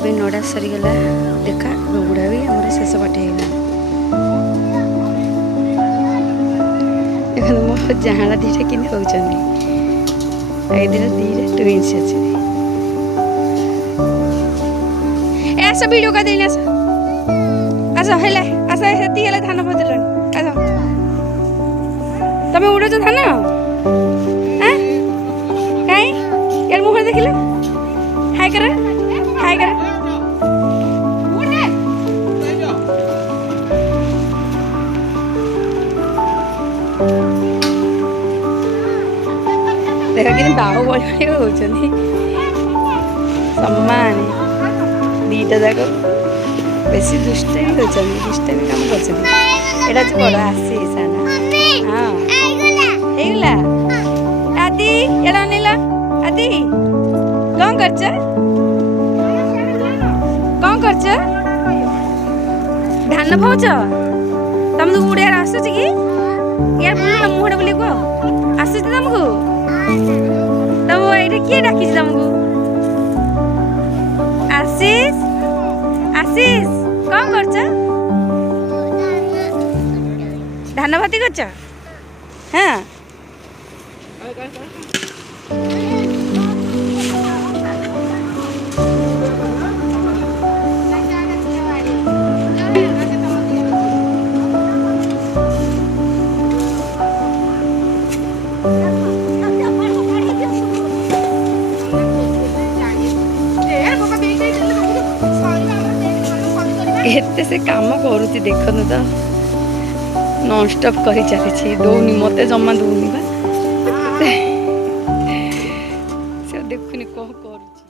ଏବେ ନଡ଼ା ସରିଗଲା ଦେଖା ବୁଢ଼ା ବି ଆମର ଶେଷ ପାଠ ହେଇଗଲା। ଦେଖନ୍ତୁ ମୋ ଯାଆଁଳା ଦୁଇଟା କେମିତି ହେଉଛନ୍ତି। ଏ ଦିନ ଦୁଇଟା ଟୁଇନ୍ସ ଅଛି। ଏ ଆସ ଭିଡ଼ିଓ କରିଦେଇନି ଆସ ଆସ ହେଲା ଆସ ସେତିକି ହେଲା ଧାନ ପଦେଲଣି ଆସ ତମେ ଉଡ଼ୁଛ ଧାନ କାଇଁ ୟାର ମୁହଁ ଦେଖିଲ ହାଇ କର ହାଇ କର ଦେଖ କିନ୍ତୁ ବାହୁବଳି ଭଳିଆ ହେଉଛନ୍ତି ସମାନ ଦୁଇଟା ଯାକ ବେଶୀ ଦୁଷ୍ଟାମି ହେଉଛନ୍ତି ଦୁଷ୍ଟାମି କାମ କରୁଛନ୍ତି। ଏଇଟା ହେଉଛି ବଡ଼ ଆସି ସାନ ହଁ ହେଇଗଲା ଆଦି ଏଇଟା ଅନେଇଲ ଆଦି କ'ଣ କରୁଛ କ'ଣ କରୁଛ ଧାନ ପାଉଛ ତମକୁ ଉଡ଼ିଆର ଆସୁଛି କି ୟାର ବୁଲ ମୁହଁଟା ବୁଲି କୁହ ଆସୁଛି ତମକୁ ତମ ଏଇଟା କିଏ ଡାକିଛି ତମକୁ ଆଶିଷ ଆଶିଷ କ'ଣ କରୁଛ ଧାନ ଭାତି କରୁଛ ହଁ एते से काम करुच्ची देखनु तो नॉनस्टॉप करी चली दौनी मत जमा दौनी से देखुनी कह करुच्ची।